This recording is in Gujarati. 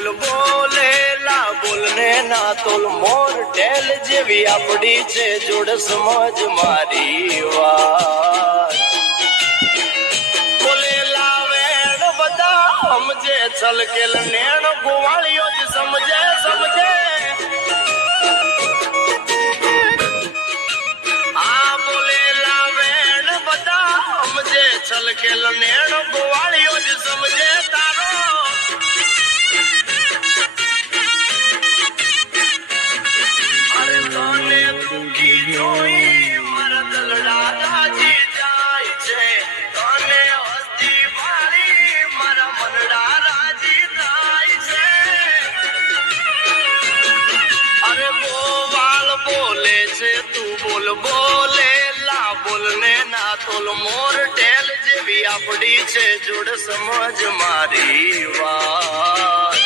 બોલ બોલેલા બોલને ના તોલ મોર ઢેલ જેવી આપડી છે જોડ સમજ મારી વાત બોલેલા વેણ બધા સમજે છલકેલ નેણ ગોવાળીઓ જ સમજે સમજે આ બોલેલા વેણ બધા સમજે છલકેલ નેણ ગોવાળીઓ જ સમજે તારો તને દુખી જોઈ મારા દલડા રાજી જાય છે તને હસ્તી મારી મારા મનડા રાજી થાય છે અરે ગોવાળ બોલે છે તું બોલ બોલેલા બોલને ના તોલ મોર ઢેલ જેવી આપડી છે જોડ સમજ મારી વાત